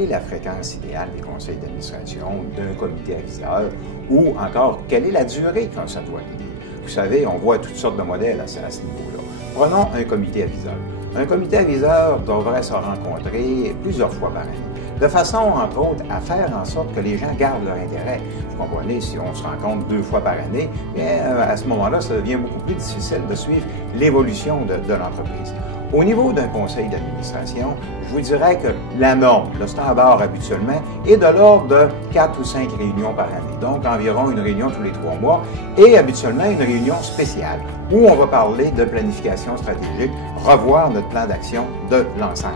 quelle est la fréquence idéale des conseils d'administration, d'un comité aviseur, ou encore, quelle est la durée que ça doit tenir? Vous savez, on voit toutes sortes de modèles à ce niveau-là. Prenons un comité aviseur. Un comité aviseur devrait se rencontrer plusieurs fois par année, de façon, entre autres, à faire en sorte que les gens gardent leur intérêt. Vous comprenez, si on se rencontre 2 fois par année, bien, à ce moment-là, ça devient beaucoup plus difficile de suivre l'évolution de l'entreprise. Au niveau d'un conseil d'administration, je vous dirais que la norme, le standard habituellement, est de l'ordre de 4 ou 5 réunions par année. Donc, environ une réunion tous les 3 mois et habituellement une réunion spéciale où on va parler de planification stratégique, revoir notre plan d'action de l'ensemble.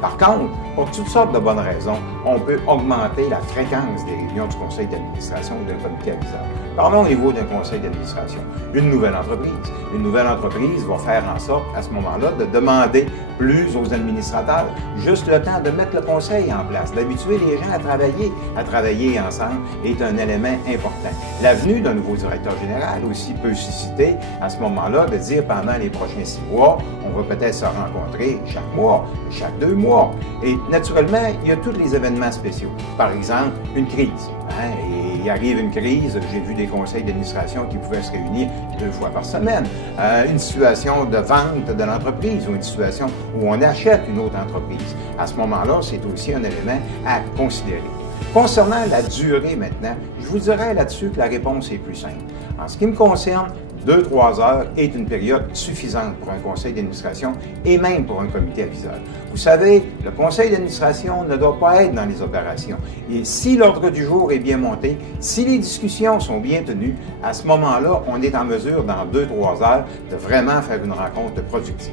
Par contre, pour toutes sortes de bonnes raisons, on peut augmenter la fréquence des réunions du conseil d'administration ou d'un comité aviseur. Parlons au niveau d'un conseil d'administration. Une nouvelle entreprise. Une nouvelle entreprise va faire en sorte, à ce moment-là, de demander plus aux administrateurs, juste le temps de mettre le conseil en place, d'habituer les gens à travailler ensemble est un élément important. La venue d'un nouveau directeur général aussi peut susciter, à ce moment-là, de dire pendant les prochains 6 mois, on va peut-être se rencontrer chaque mois, chaque 2 mois. Et naturellement, il y a tous les événements spéciaux. Par exemple, une crise. Et il arrive une crise, j'ai vu des conseils d'administration qui pouvaient se réunir 2 fois par semaine. Une situation de vente de l'entreprise ou une situation où on achète une autre entreprise. À ce moment-là, c'est aussi un élément à considérer. Concernant la durée maintenant, je vous dirais là-dessus que la réponse est plus simple. En ce qui me concerne, 2-3 heures est une période suffisante pour un conseil d'administration et même pour un comité aviseur. Vous savez, le conseil d'administration ne doit pas être dans les opérations. Et si l'ordre du jour est bien monté, si les discussions sont bien tenues, à ce moment-là, on est en mesure, dans 2-3 heures, de vraiment faire une rencontre productive.